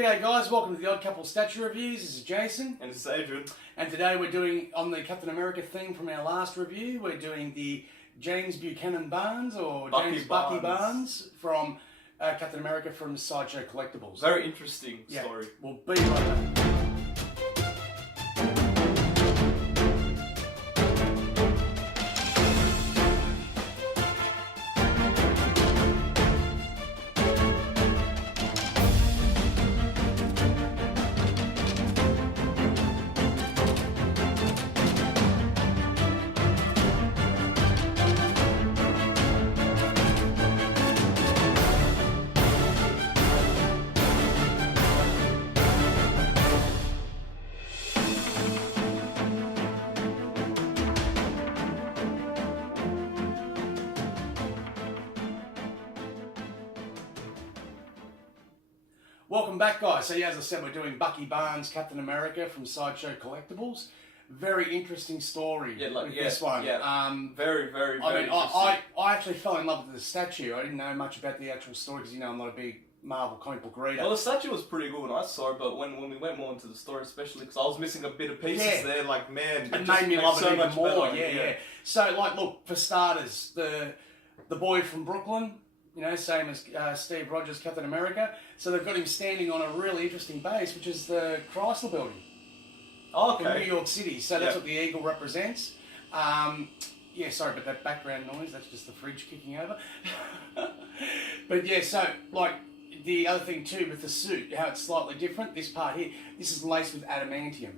G'day guys, welcome to the Odd Couple Statue Reviews. This is Jason. And this is Adrian. And today we're doing, on the Captain America theme from our last review, we're doing the James Buchanan Barnes, or James Bucky Barnes, from Captain America from Sideshow Collectibles. Very interesting story. We'll be right back. Welcome back, guys. So, yeah, as I said, we're doing Bucky Barnes, Captain America from Sideshow Collectibles. Very interesting story with this one. Yeah. Very interesting. I actually fell in love with the statue. I didn't know much about the actual story because, I'm not a big Marvel comic book reader. Well, the statue was pretty good when I saw it, but when we went more into the story, especially because I was missing a bit of pieces there, like, man, it made me love it so even more. Better. Yeah. So, like, look, for starters, the boy from Brooklyn, same as Steve Rogers, Captain America. So they've got him standing on a really interesting base, which is the Chrysler Building in New York City. So that's what the eagle represents. Sorry about that background noise. That's just the fridge kicking over. But yeah, so like the other thing too with the suit, how it's slightly different. This part here, this is laced with adamantium.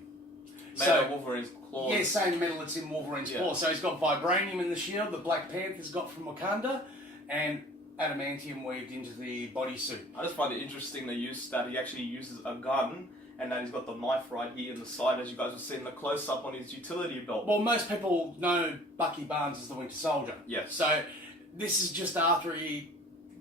Made of Wolverine's claws. Yeah, same metal that's in Wolverine's claws. So he's got vibranium in the shield that Black Panther's got from Wakanda, and adamantium weaved into the bodysuit. I just find it interesting that he actually uses a gun, and that he's got the knife right here in the side, as you guys have seen the close-up on his utility belt. Well, most people know Bucky Barnes as the Winter Soldier. Yes. So this is just after he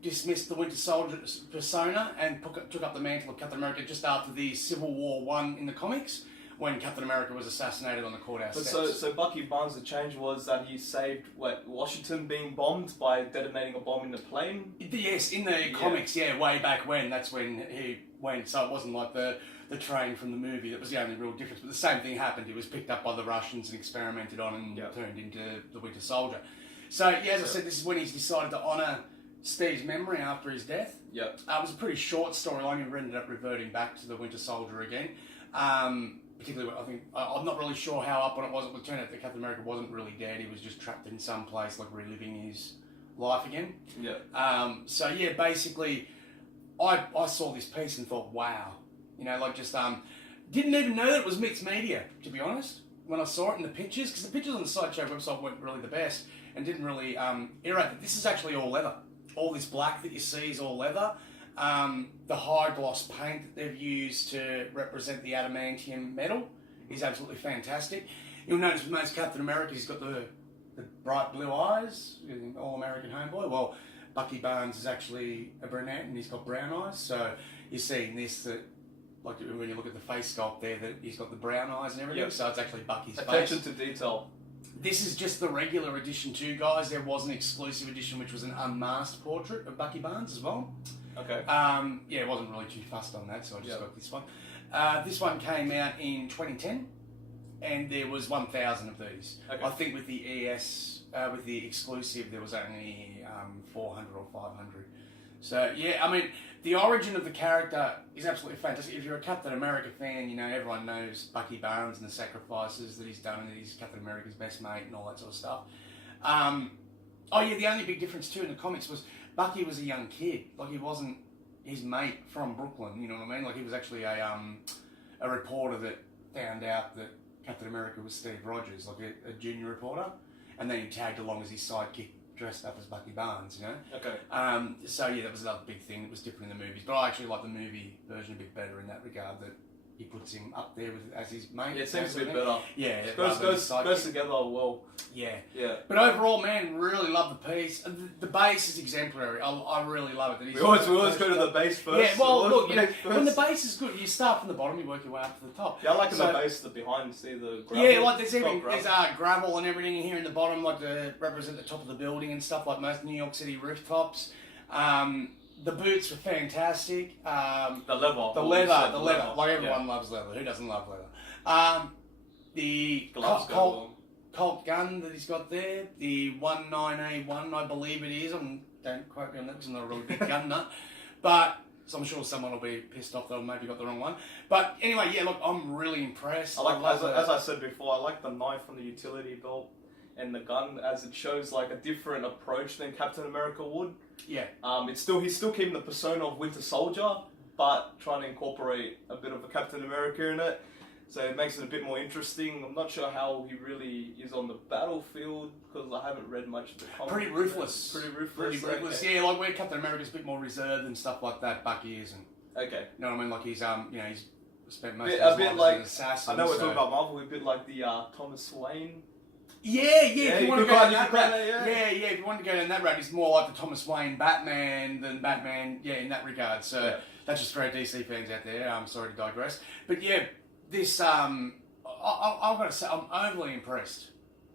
dismissed the Winter Soldier persona and took up the mantle of Captain America just after the Civil War 1 in the comics, when Captain America was assassinated on the courthouse steps. So Bucky Barnes, the change was that he saved Washington being bombed by detonating a bomb in the plane? Yes, in the comics, way back when, that's when he went. So it wasn't like the train from the movie. That was the only real difference. But the same thing happened. He was picked up by the Russians and experimented on and turned into the Winter Soldier. So, as I said, this is when he's decided to honour Steve's memory after his death. Yep. It was a pretty short storyline. He ended up reverting back to the Winter Soldier again. Particularly, I think, I'm not really sure how up on it was. It would turn out that Captain America wasn't really dead. He was just trapped in some place, like reliving his life again. Yeah. Basically, I saw this piece and thought, wow. Didn't even know that it was mixed media, to be honest, when I saw it in the pictures, because the pictures on the Sideshow website weren't really the best and didn't really iterate that this is actually all leather. All this black that you see is all leather. The high gloss paint that they've used to represent the adamantium metal is absolutely fantastic. You'll notice with most Captain America, he's got the bright blue eyes, all-American homeboy. Well, Bucky Barnes is actually a brunette and he's got brown eyes. So you're seeing this, that, like when you look at the face sculpt there, that he's got the brown eyes and everything. Yep. So it's actually Bucky's face. Attention to detail. This is just the regular edition too, guys. There was an exclusive edition which was an unmasked portrait of Bucky Barnes as well. Okay. It wasn't really too fussed on that, so I just got this one. This one came out in 2010, and there was 1,000 of these. Okay. I think with the with the exclusive, there was only 400 or 500. So, the origin of the character is absolutely fantastic. If you're a Captain America fan, everyone knows Bucky Barnes and the sacrifices that he's done, and that he's Captain America's best mate and all that sort of stuff. The only big difference too in the comics was Bucky was a young kid. Like, he wasn't his mate from Brooklyn, you know what I mean? Like, he was actually a reporter that found out that Captain America was Steve Rogers, like a junior reporter, and then he tagged along as his sidekick, dressed up as Bucky Barnes, Okay. That was another big thing that was different in the movies. But I actually like the movie version a bit better in that regard, that he puts him up there as his mate. Yeah, it seems a bit better. Yeah. It goes together well. Yeah. Yeah. But overall, man, really love the piece. The base is exemplary. I really love it. We always go to the base first. Yeah, well, look, when the base is good, you start from the bottom, you work your way up to the top. Yeah, I like the base, the behind, see the gravel. Yeah, like there's gravel and everything in here in the bottom, like to represent the top of the building and stuff, like most New York City rooftops. The boots were fantastic. The leather. The leather. Like everyone loves leather. Who doesn't love leather? The gloves Colt gun that he's got there, the 19A1, I believe it is. Don't quote me on that because I'm not a really big gun nut. But so I'm sure someone will be pissed off that I maybe got the wrong one. But anyway, yeah, look, I'm really impressed. I like, as I said before, I like the knife on the utility belt and the gun, as it shows like a different approach than Captain America would. Yeah. He's still keeping the persona of Winter Soldier, but trying to incorporate a bit of a Captain America in it. So it makes it a bit more interesting. I'm not sure how he really is on the battlefield because I haven't read much of the comic. Pretty ruthless. Okay. Yeah, like where Captain America's a bit more reserved and stuff like that, Bucky isn't. Okay. You know what I mean? Like he's he's spent most of his life as an assassin. I know we're talking about Marvel, a bit like the Thomas Wayne. Yeah, if you want to go down that route. If you want to go down that route, he's more like the Thomas Wayne Batman than Batman, in that regard. So that's just for our DC fans out there. I'm sorry to digress. But yeah, this, I've got to say, I'm overly impressed.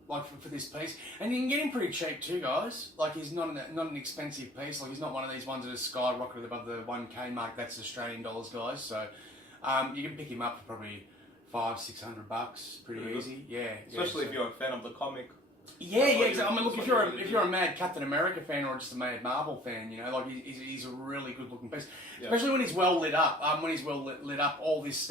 Like for this piece, and you can get him pretty cheap too, guys. Like he's not an expensive piece. Like he's not one of these ones that has skyrocketed above the 1K mark. That's Australian dollars, guys. So you can pick him up for probably $500-600, pretty easy. Yeah, especially if you're a fan of the comic. Yeah, exactly. I mean, look, if you're a mad Captain America fan or just a mad Marvel fan, like he's a really good looking piece, especially when he's well lit up. When he's well lit up, all this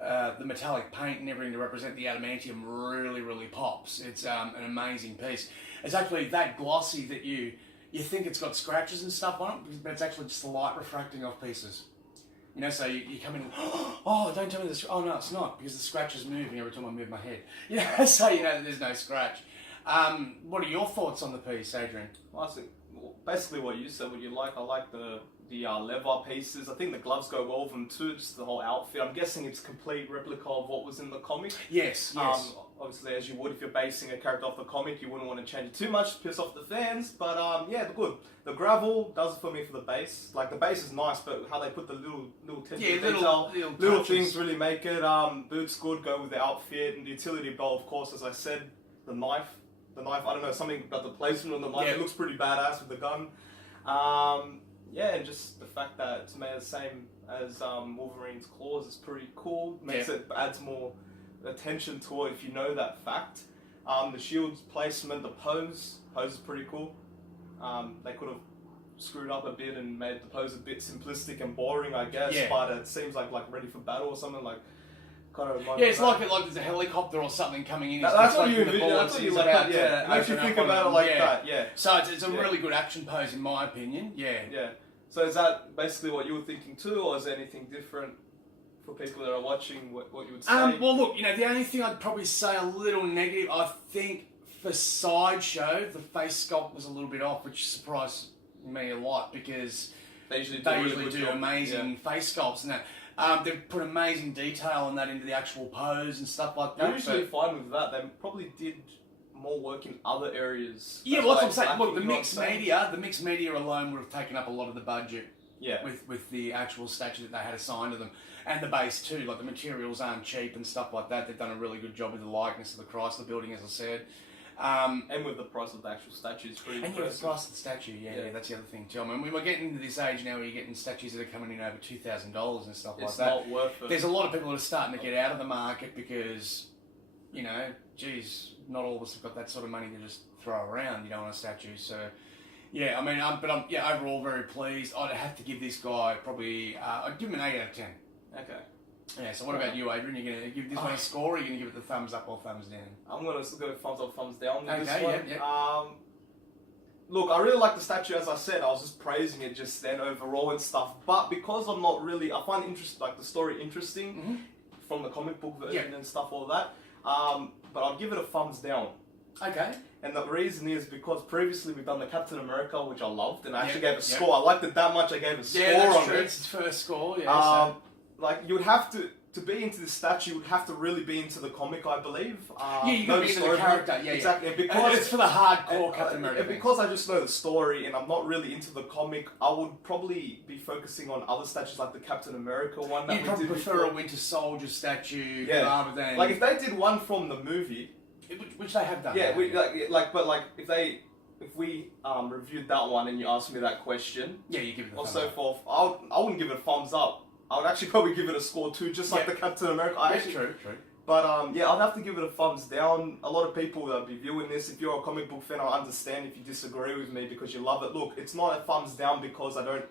the metallic paint and everything to represent the adamantium really pops. It's an amazing piece. It's actually that glossy that you think it's got scratches and stuff on it, but it's actually just the light refracting off pieces. So you come in and, oh, don't tell me this. Oh, no, it's not, because the scratch is moving every time I move my head. So that there's no scratch. What are your thoughts on the piece, Adrian? Well, I think basically what you said, what you like. I like the leather pieces. I think the gloves go well with them too, just the whole outfit. I'm guessing it's a complete replica of what was in the comic. Yes. Obviously, as you would if you're basing a character off the comic, you wouldn't want to change it too much to piss off the fans. But good. The gravel does it for me for the base. Like the base is nice, but how they put the little things really make it. Boots good, go with the outfit, and the utility belt, of course, as I said. The knife. I don't know, something about the placement of the knife. It looks pretty badass with the gun. And just the fact that it's made the same as Wolverine's claws is pretty cool. Adds more attention to it if you know that fact. The shield's placement, the pose is pretty cool. They could have screwed up a bit and made the pose a bit simplistic and boring, I guess. But it seems like ready for battle or something like. Kind of it's like there's a helicopter or something coming in. That's what you envision. That's what you like. It makes you think about it like that. Yeah. So it's a really good action pose in my opinion. Yeah. Yeah. So is that basically what you were thinking too, or is there anything different for people that are watching? What you would say? Well, look, the only thing I'd probably say a little negative, I think for Sideshow, the face sculpt was a little bit off, which surprised me a lot because they usually do amazing face sculpts and that. They've put amazing detail on that into the actual pose and stuff like that. They're usually fine with that. They probably did more work in other areas. Yeah, well, that's what I'm saying. Look, the mixed media alone would have taken up a lot of the budget. Yeah. With the actual statue that they had assigned to them, and the base too. Like the materials aren't cheap and stuff like that. They've done a really good job with the likeness of the Chrysler building, as I said. And with the price of the actual statue, it's pretty impressive. And the price of the statue, that's the other thing too. I mean, we're getting into this age now where you're getting statues that are coming in over $2,000 and stuff like that. It's not worth it. There's a lot of people that are starting to get out of the market because, not all of us have got that sort of money to just throw around, on a statue. So, yeah, I mean, but I'm overall very pleased. I'd have to give this guy probably, I'd give him an 8 out of 10. Okay. Yeah, so what about you, Adrian? You're going to give this one a score, or are you going to give it the thumbs up or thumbs down? I'm going to go thumbs up, thumbs down with this one. Yeah. Look, I really like the statue, as I said. I was just praising it just then overall and stuff. But because I'm not really... I find the story interesting from the comic book version and stuff, all that. But I'd give it a thumbs down. Okay. And the reason is because previously we've done the Captain America, which I loved, and I actually gave a score. I liked it that much, I gave a score on it. It's his first score, you would have to be into this statue, you would have to really be into the comic, I believe. You got to be into the character, exactly. And because it's for the hardcore Captain America. Because I just know the story and I'm not really into the comic, I would probably be focusing on other statues like the Captain America one. You'd probably prefer a Winter Soldier statue rather than... Like if they did one from the movie... Which they have done. Yeah, but if they if we reviewed that one and you asked me that question, yeah, you give it a or thumbs so up. forth, I wouldn't give it a thumbs up. I would actually probably give it a score 2, just like the Captain America. True. But yeah, I'd have to give it a thumbs down. A lot of people that be viewing this, if you're a comic book fan, I understand if you disagree with me because you love it. Look, it's not a thumbs down because I don't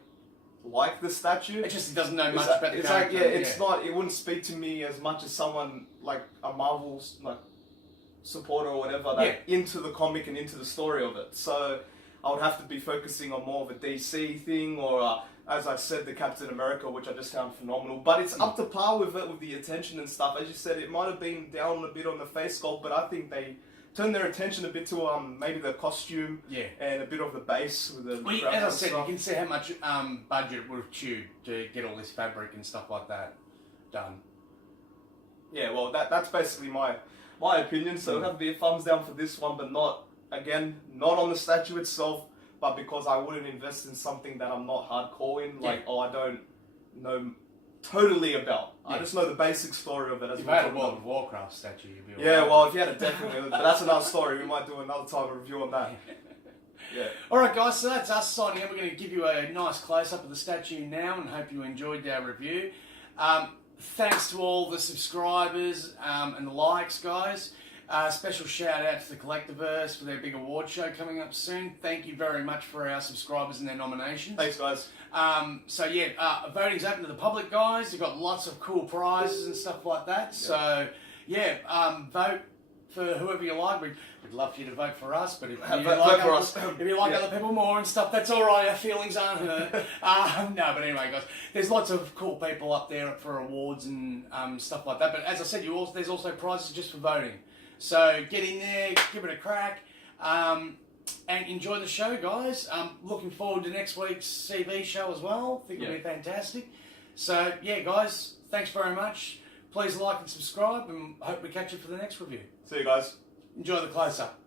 like the statue. It just doesn't know much about the character. Like, yeah, it's not. It wouldn't speak to me as much as someone like a Marvel supporter or whatever that into the comic and into the story of it. So I would have to be focusing on more of a DC thing or. As I said, the Captain America, which I just found phenomenal. But it's up to par with it, with the attention and stuff. As you said, it might have been down a bit on the face sculpt, but I think they turned their attention a bit to maybe the costume and a bit of the base. With the as I said, you can see how much budget would have chewed to get all this fabric and stuff like that done. Yeah, well, that's basically my opinion. So it would have to be a thumbs down for this one, but not on the statue itself. But because I wouldn't invest in something that I'm not hardcore in, I don't know totally about. I just know the basic story of it. If you had a World of Warcraft statue, you'd be well, if you had it, definitely. But that's another story. We might do another time a review on that. Alright guys, so that's us signing up. We're going to give you a nice close-up of the statue now and hope you enjoyed our review. Thanks to all the subscribers and the likes, guys. Special shout out to the Collectorverse for their big award show coming up soon. Thank you very much for our subscribers and their nominations. Thanks, guys. Voting's open to the public, guys. You've got lots of cool prizes and stuff like that. So, vote for whoever you like. We'd love for you to vote for us, but if you like other people more and stuff, that's all right. Our feelings aren't hurt. No, but anyway, guys, there's lots of cool people up there for awards and stuff like that. But as I said, there's also prizes just for voting. So get in there, give it a crack, and enjoy the show, guys. Looking forward to next week's CV show as well. I think it'll be fantastic. So, yeah, guys, thanks very much. Please like and subscribe, and hope we catch you for the next review. See you guys. Enjoy the close-up.